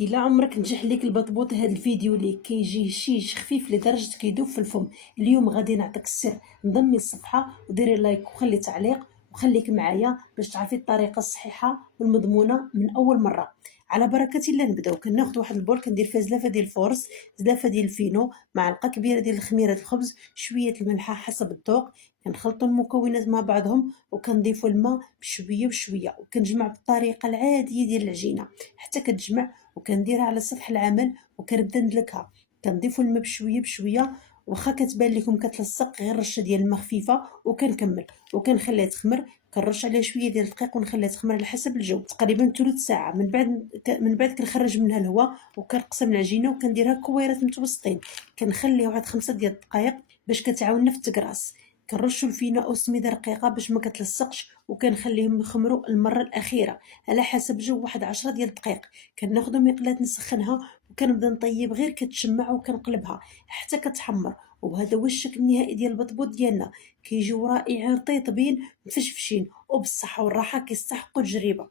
الا عمرك نجح ليك البطبوط هذا الفيديو ليك كيجي هشيش خفيف لدرجه كيدوب في الفم. اليوم غادي نعطيك السر. انضمي الصفحه وديري لايك وخلي تعليق وخليك معايا باش تعرفي الطريقه الصحيحه والمضمونه من اول مره. على بركه الله نبداو. كناخذ واحد البول كندير فيها زلافه ديال الفورس، زلافه ديال الفينو، معلقه كبيره ديال الخميره الخبز، شويه الملحه حسب الذوق. كنخلطوا المكونات مع بعضهم وكنضيفوا الماء بشويه بشويه وكنجمع بالطريقه العاديه ديال العجينه حتى كتجمع، وكنديرها على سطح العمل وكنبدا ندلكها. كنضيفوا الماء بشويه بشويه، واخا كتبان لكم كتلصق غير رشه ديال الماء خفيفه، وكنكمل وكنخليها تخمر. كنرش عليها شويه ديال الدقيق ونخليها تخمر على حسب الجو تقريبا ثلث ساعه. من بعد كنخرج منها الهواء وكنقسم العجينه وكنديرها كويرات متوسطين. كنخليها واحد 5 ديال الدقائق باش كتعاوننا في التكراس. كنرشوا الفينو او سميده رقيقه باش ما كتلصقش، وكنخليهم يخمروا المره الاخيره على حسب جو واحد 10 ديال الدقائق. كناخذ مقلاة نسخنها وكنبدا نطيب غير كتشمع وكنقلبها حتى كتحمر. وهذا هو الشكل النهائي ديال البطبوط ديالنا. كيجيو رائعين طيبين مفشفشين وبالصحه والراحه، كيستحقوا تجربه.